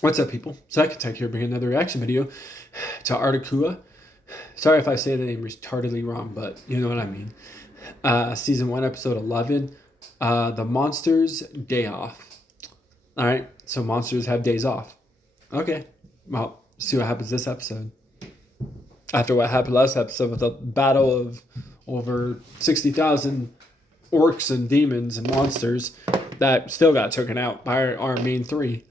What's up, people? Psychotech here, bringing another reaction video to Arifureta. Sorry if I say the name retardedly wrong, but you know what I mean. Season 1, episode 11, The Monsters' Day Off. Alright, so monsters have days off. Okay, well, see what happens this episode. After what happened last episode with a battle of over 60,000 orcs and demons and monsters that still got taken out by our main three.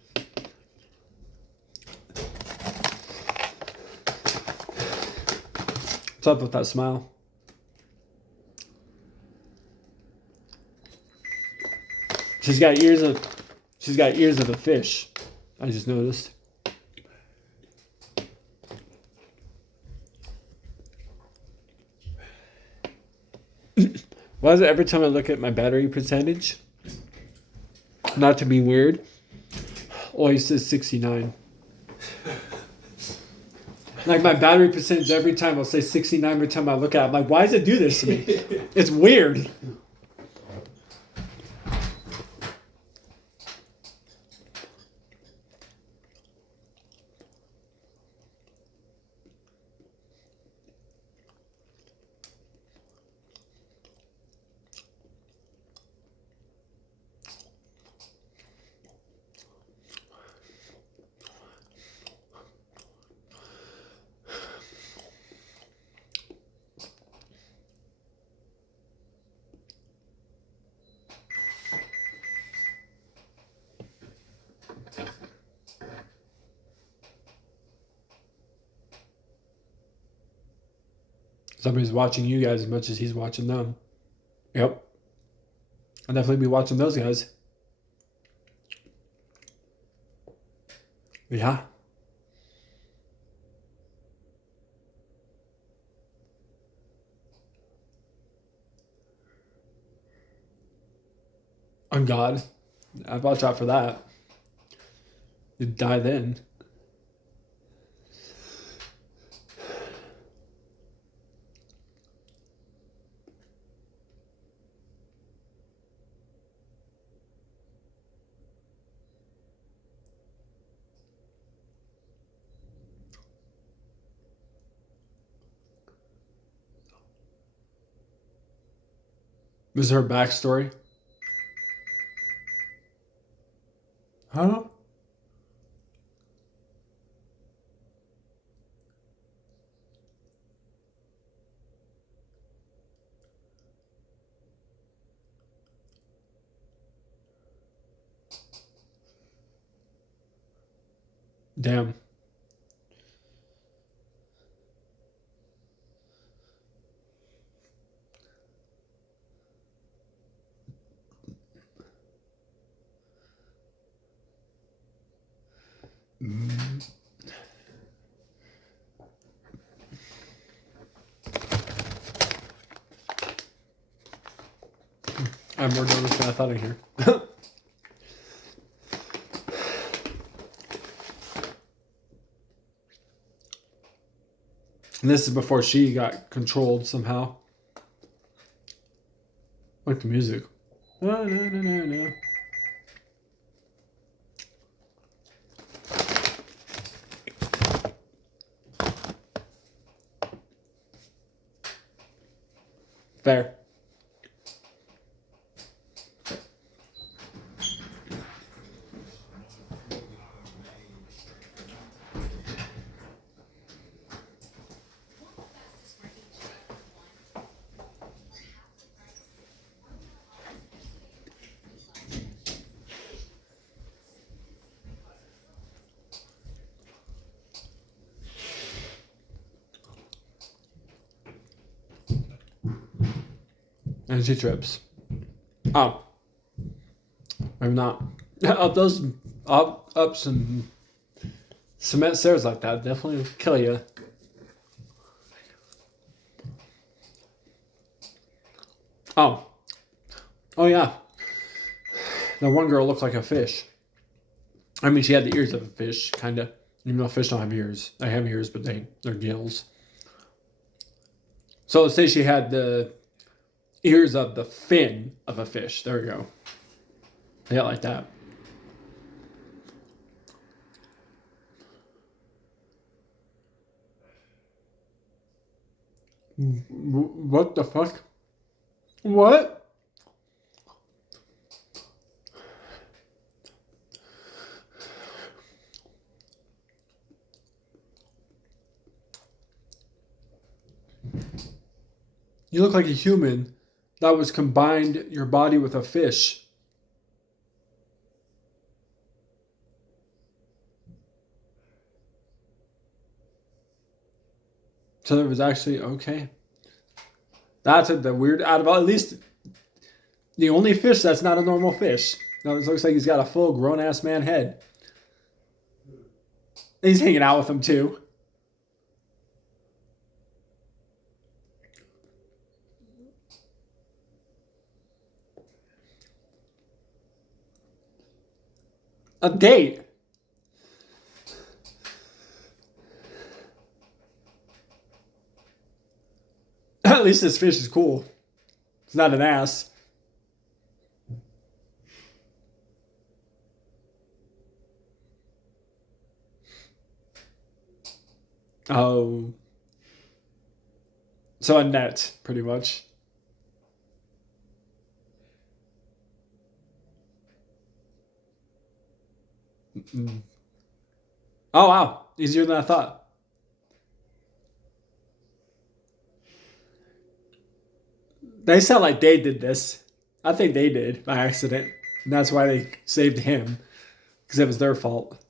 What's up with that smile? She's got ears of a fish. I just noticed. Why is it every time I look at my battery percentage, not to be weird, always says 69? Like my battery percentage every time I'll say 69 every time I look at it. I'm like, why does it do this to me? It's weird. Somebody's watching you guys as much as he's watching them. Yep. I'll definitely be watching those guys. Yeah. On God. I'd watch out for that. You'd die then. This is her backstory. Huh? Damn. I have more donuts than I thought in here. And this is before she got controlled somehow. I like the music. No, no, no, no, no. Fair. Energy trips. Oh. Maybe not. Up some cement stairs like that definitely kill you. Oh. Oh yeah. The one girl looked like a fish. I mean, she had the ears of a fish, kind of. Even though fish don't have ears. They have ears, but they're gills. So let's say she had the ears of the fin of a fish. There we go. Yeah, like that. What the fuck? What? You look like a human that was combined your body with a fish. So there was actually, okay. That's the weird, out of at least the only fish that's not a normal fish. Now it looks like he's got a full grown ass man head. And he's hanging out with him too. A date. At least this fish is cool. It's not an ass. Oh. So a net, pretty much. Mm. Oh, wow. Easier than I thought. They sound like they did this. I think they did by accident. And that's why they saved him. Because it was their fault.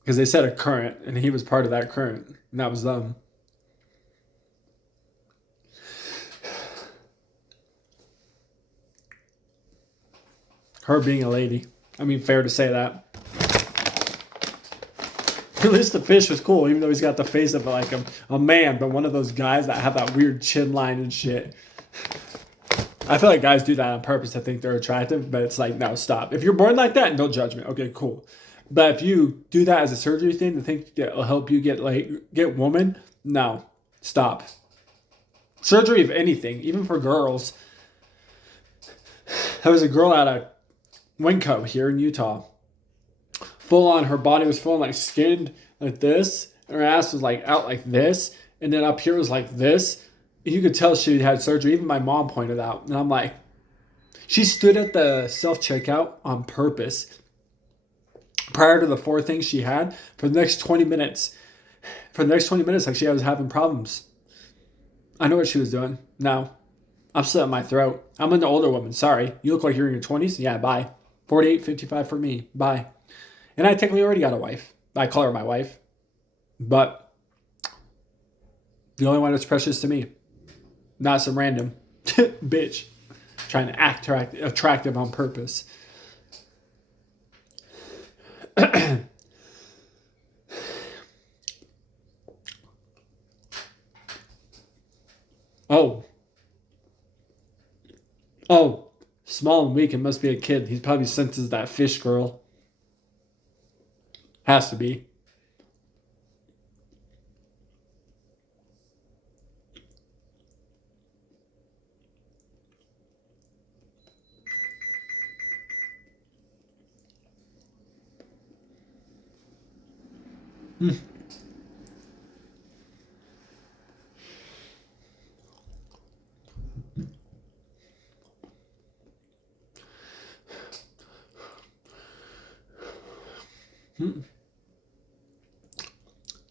Because they set a current, and he was part of that current. And that was them. Her being a lady. I mean, fair to say that. At least the fish was cool, even though he's got the face of like a man, but one of those guys that have that weird chin line and shit. I feel like guys do that on purpose to think they're attractive, but it's like, no, stop. If you're born like that, no judgment. Okay, cool. But if you do that as a surgery thing to think it'll help you get woman, no, stop. Surgery, if anything, even for girls. There was a girl out of Winco here in Utah. Full on, her body was full on like skinned like this. Her ass was like out like this. And then up here was like this. You could tell she had surgery. Even my mom pointed out. And I'm like, she stood at the self-checkout on purpose prior to the 4 things she had for the next 20 minutes. For the next 20 minutes, like she was having problems. I know what she was doing. No, I'm slitting my throat. I'm an older woman. Sorry. You look like you're in your 20s? Yeah, bye. 48, 55 for me. Bye. And I technically already got a wife. I call her my wife. But the only one that's precious to me. Not some random bitch trying to act attractive on purpose. Oh. Oh. Small and weak and must be a kid. He probably senses that fish girl. Has to be.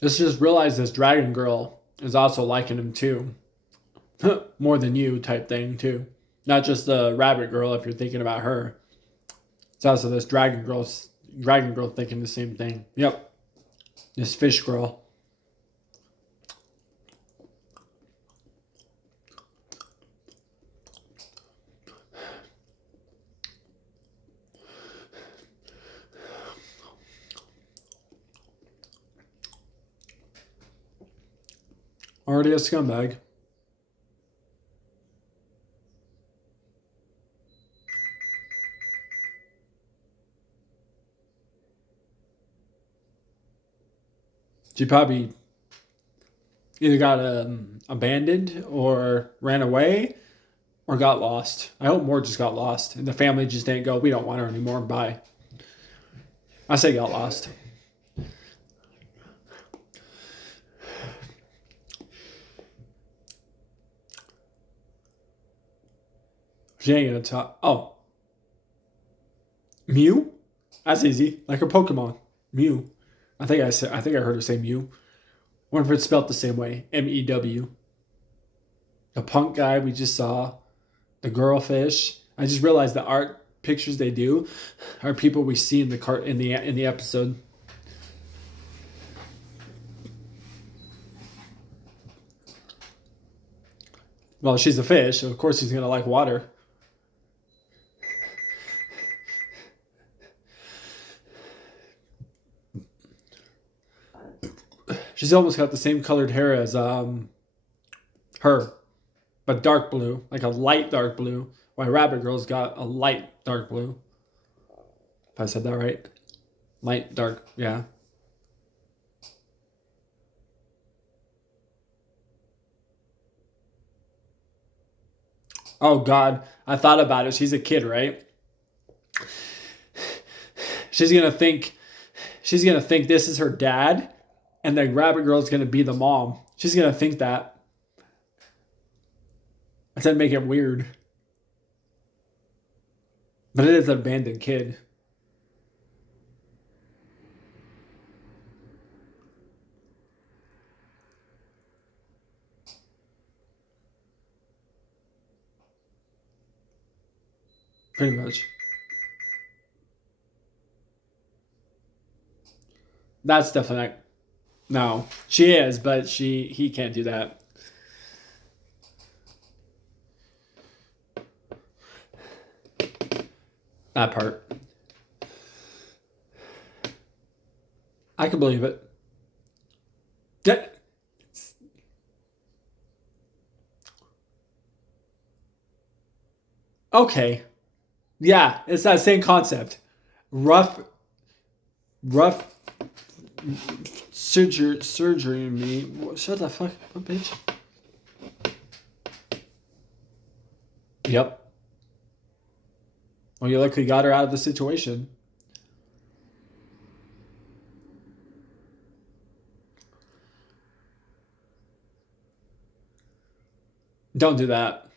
Let's just realize this dragon girl is also liking him too. More than you type thing too. Not just the rabbit girl if you're thinking about her. It's also this dragon girl thinking the same thing. Yep. This fish girl. Already a scumbag. She probably either got abandoned or ran away or got lost. I hope more just got lost. And the family just didn't go, we don't want her anymore. Bye. I say got lost. She ain't gonna talk. Oh, Mew? That's easy. Like her Pokemon. Mew. I think I heard her say Mew. Wonder if it's spelled the same way. MEW. The punk guy we just saw. The girl fish. I just realized the art pictures they do are people we see in the episode. Well, she's a fish, so of course she's gonna like water. She's almost got the same colored hair as her, but dark blue, like a light dark blue. While Rabbit Girl's got a light dark blue. If I said that right. Light dark, yeah. Oh God, I thought about it. She's a kid, right? She's gonna think this is her dad, and the Rabbit Girl's gonna be the mom. She's gonna think that. I said make it weird. But it is an abandoned kid. Pretty much. That's definitely not, no. She is, but he can't do that. That part. I can believe it. Yeah. Okay. Yeah, it's that same concept. Rough surgery me. Shut the fuck up, bitch. Yep. Well, you luckily got her out of the situation. Don't do that.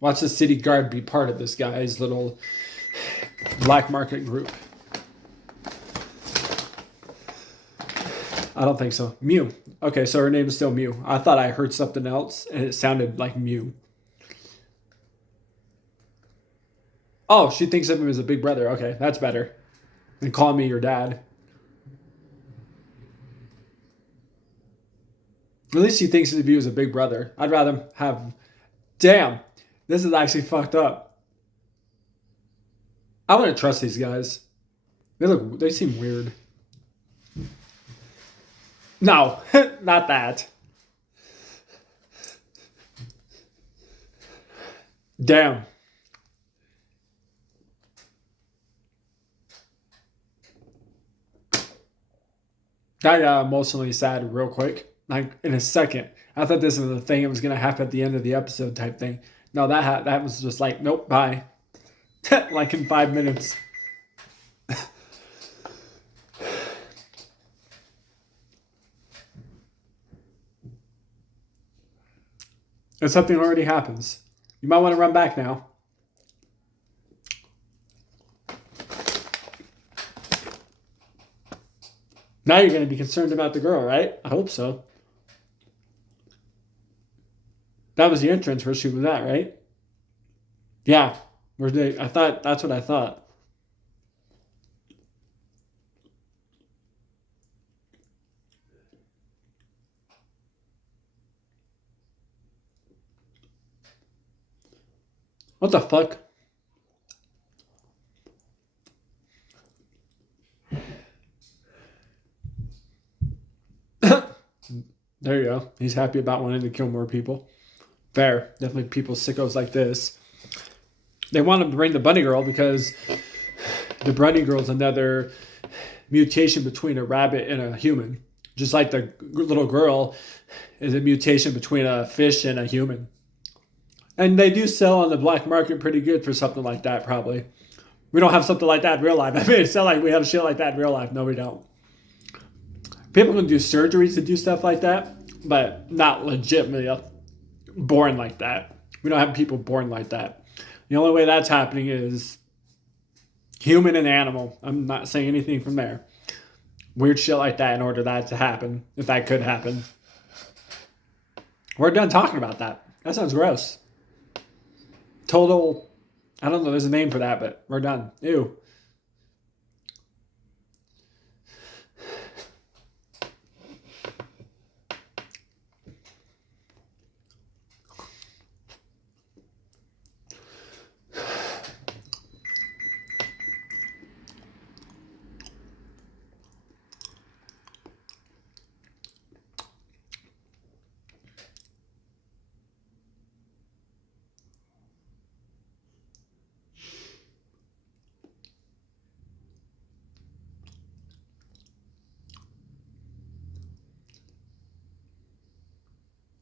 Watch the city guard be part of this guy's little black market group. I don't think so. Mew. Okay, so her name is still Mew. I thought I heard something else and it sounded like Mew. Oh, she thinks of him as a big brother. Okay, that's better than calling me your dad. At least she thinks of you as a big brother. I'd rather have... Damn, this is actually fucked up. I wouldn't trust these guys. They seem weird. No, not that. Damn. That got emotionally sad real quick. Like in a second. I thought this was the thing that was going to happen at the end of the episode type thing. No, that was just like, nope, bye. Like in 5 minutes. And something already happens. You might want to run back now. Now you're going to be concerned about the girl, right? I hope so. That was the entrance where she was at, right? Yeah. I thought that's what I thought. What the fuck? There you go. He's happy about wanting to kill more people. Fair. Definitely people sickos like this. They want to bring the bunny girl because the bunny girl is another mutation between a rabbit and a human. Just like the little girl is a mutation between a fish and a human. And they do sell on the black market pretty good for something like that, probably. We don't have something like that in real life. I mean, it's not like we have shit like that in real life. No, we don't. People can do surgeries to do stuff like that, but not legitimately born like that. We don't have people born like that. The only way that's happening is human and animal. I'm not saying anything from there. Weird shit like that in order that to happen, if that could happen. We're done talking about that. That sounds gross. Total, I don't know, there's a name for that, but we're done. Ew.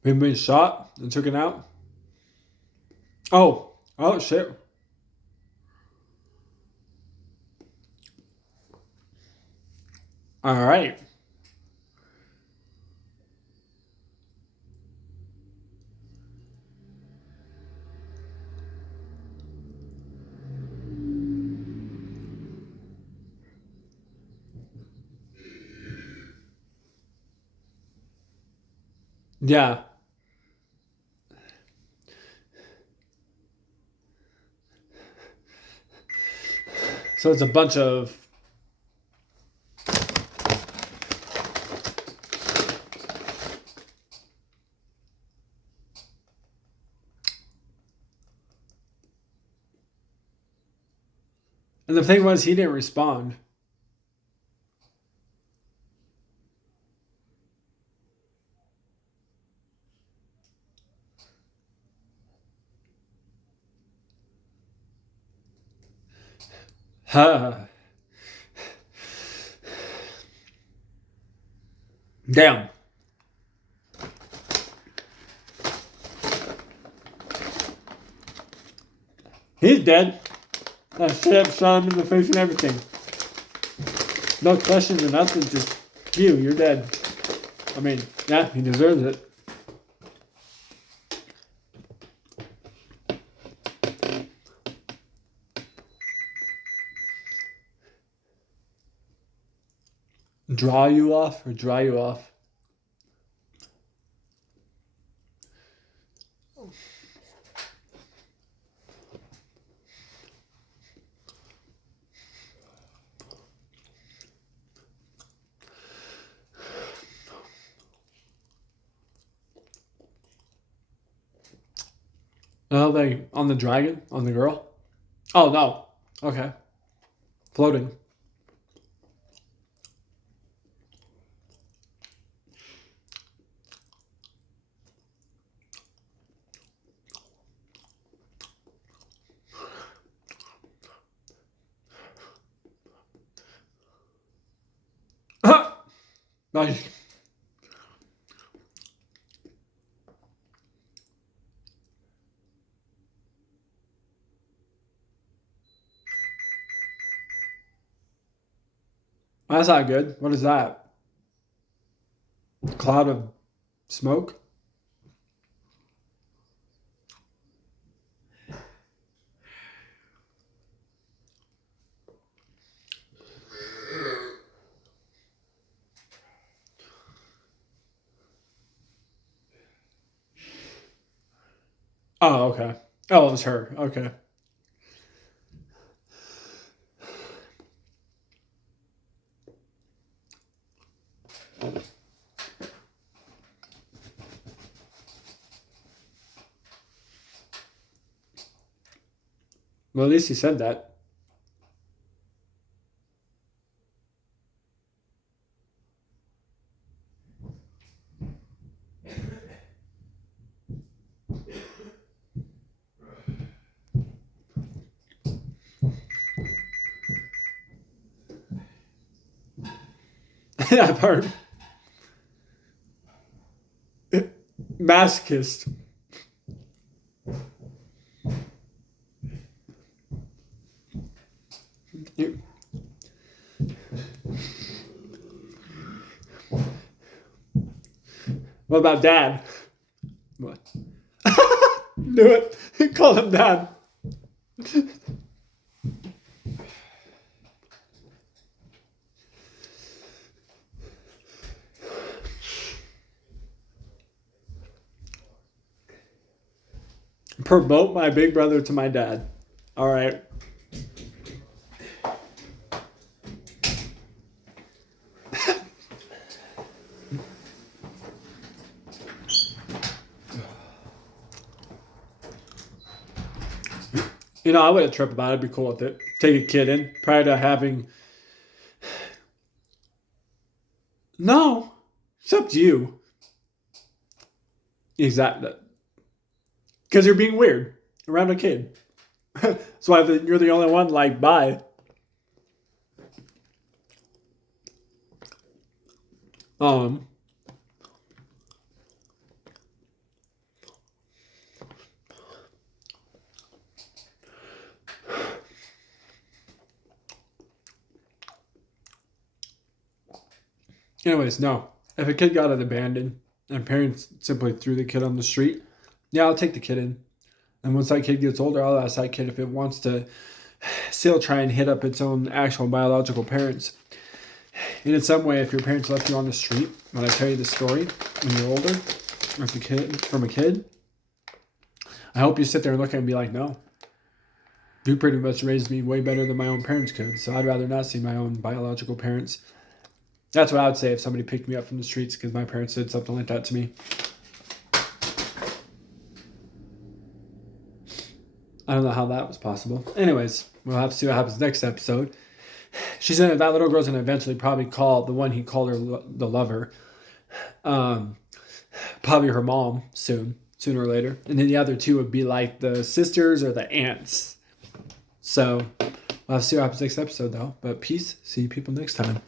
We've been shot and taken out. Oh shit. All right. Yeah. So it's a bunch of and the thing was he didn't respond. Huh. Damn. He's dead. I straight up shot him in the face and everything. No questions or nothing, just you're dead. I mean, yeah, he deserves it. Draw you off or dry you off? Oh, they on the dragon? On the girl? Oh, no. Okay. Floating. Nice. That's not good. What is that? Cloud of smoke? Oh, okay. Oh, it was her. Okay. Well, at least he said that. That part. Masochist. What about Dad? What? Do it. Call him Dad. promote my big brother to my dad. All right. You know, I wouldn't trip about it. I'd be cool with it. Take a kid in prior to having... No. It's up to you. Exactly. Because you're being weird around a kid. So you're the only one, like, bye. Anyways, no. If a kid got abandoned and parents simply threw the kid on the street, yeah, I'll take the kid in. And once that kid gets older, I'll ask that kid if it wants to still try and hit up its own actual biological parents. And in some way, if your parents left you on the street, when I tell you the story when you're older, as a kid, from a kid, I hope you sit there and look at it and be like, no. You pretty much raised me way better than my own parents could, so I'd rather not see my own biological parents. That's what I would say if somebody picked me up from the streets because my parents did something like that to me. I don't know how that was possible. Anyways, we'll have to see what happens next episode. That little girl's going to eventually probably call the one he called her the lover. Probably her mom sooner or later. And then the other two would be like the sisters or the aunts. So we'll have to see what happens next episode though. But peace. See you people next time.